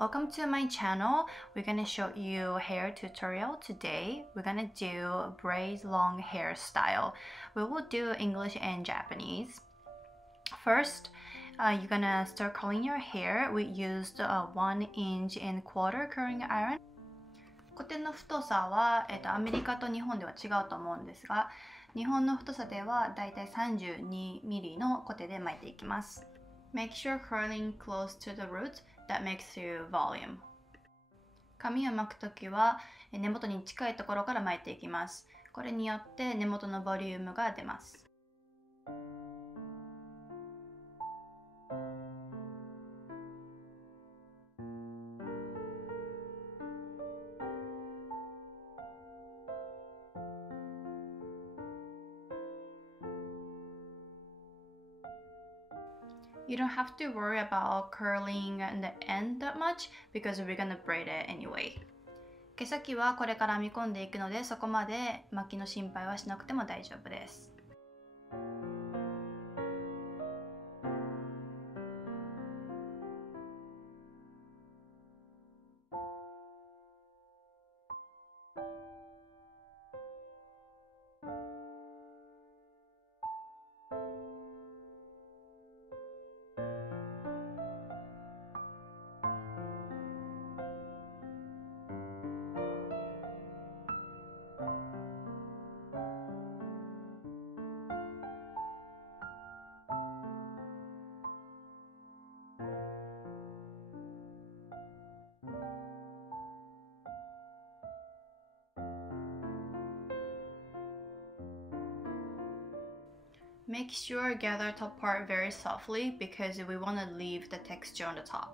Welcome to my channel. We're gonna show you hair tutorial today. We're gonna do braids long hairstyle. We will do English and Japanese. First, you're gonna start curling your hair. We used a 1.25 inch curling iron. コテの太さは、アメリカと日本では違うと思うんですが、日本の太さではだいたい 32mm のコテで巻いていきます。Make sure curling close to the root. That makes you volume. 髪を巻くときは根元に近いところから巻いていきます。これによって根元のボリュームが出ます。You don't have to worry about curling the end that much because we're gonna braid it anyway. 毛先はこれから編み込んでいくので、そこまで巻きの心配はしなくても大丈夫です。Make sure gather top part very softly because we want to leave the texture on the top.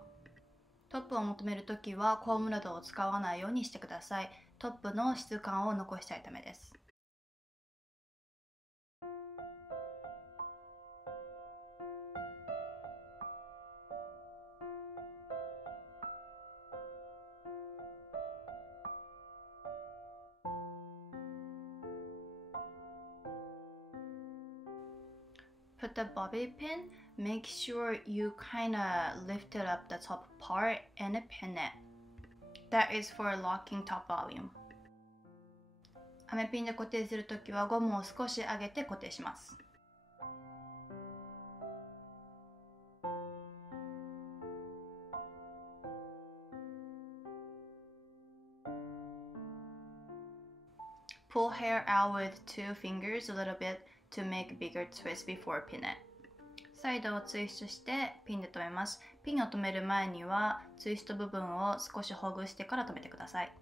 トップを求めるときはコームなどを使わないようにしてください。トップの質感を残したいためです。Put the bobby pin, make sure you kinda lift it up the top part and pin it. That is for locking top volume. アメピンで固定するときはゴムを少し上げて固定します。Pull hair out with two fingers a little bit to make bigger twist before pin it. サイドをツイストしてピンで留めます。ピンを留める前にはツイスト部分を少しほぐしてから留めてください。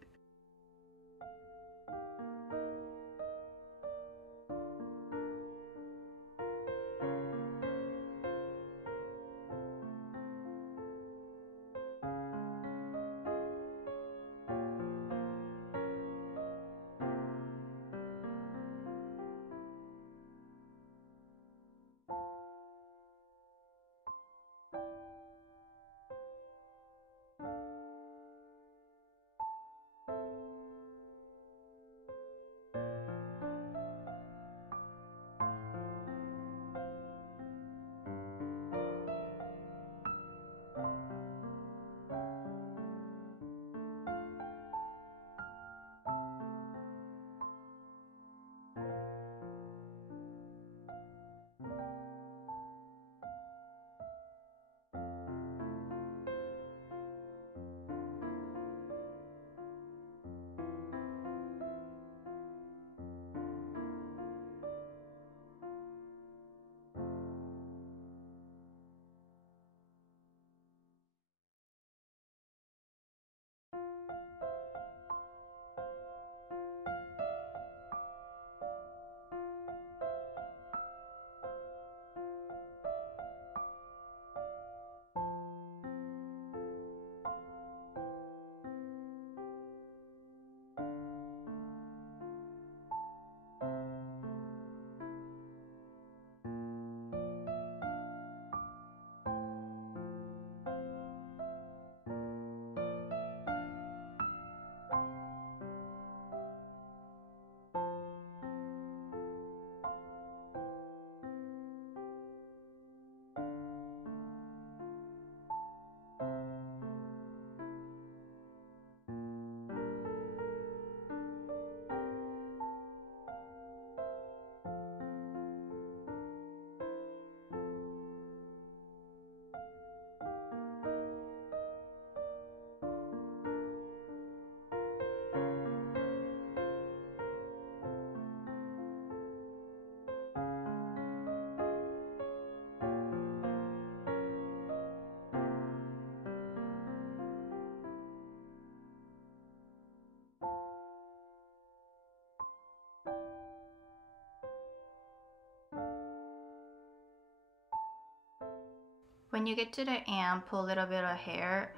When you get to the end, pull a little bit of hair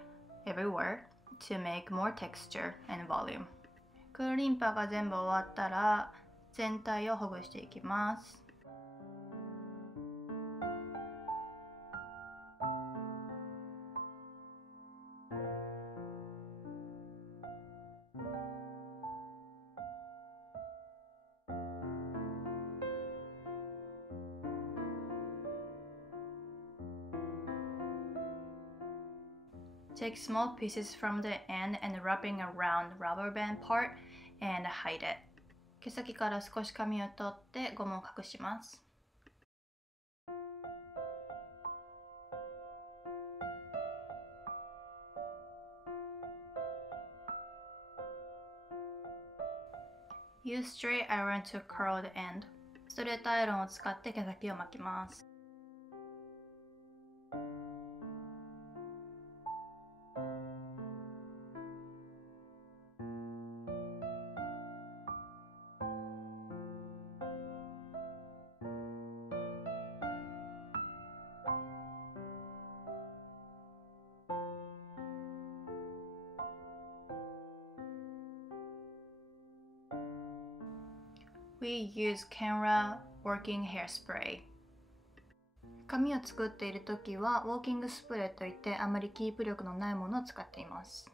everywhere to make more texture and volume. くるりんぱが全部終わったら全体をほぐしていきます。Take small pieces from the end and wrapping around rubber band part and hide it. 毛先から少し紙を取ってゴムを隠します。Use straight iron to curl the end. ストレートアイロンを使って毛先を巻きます。We use Kenra working hairspray. 髪を作っているときはウォーキングスプレーといってあまりキープ力のないものを使っています。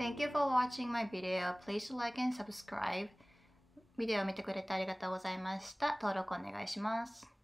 Thank you for watching my video. Please like and subscribe. ビデオを見てくれてありがとうございました。登録お願いします。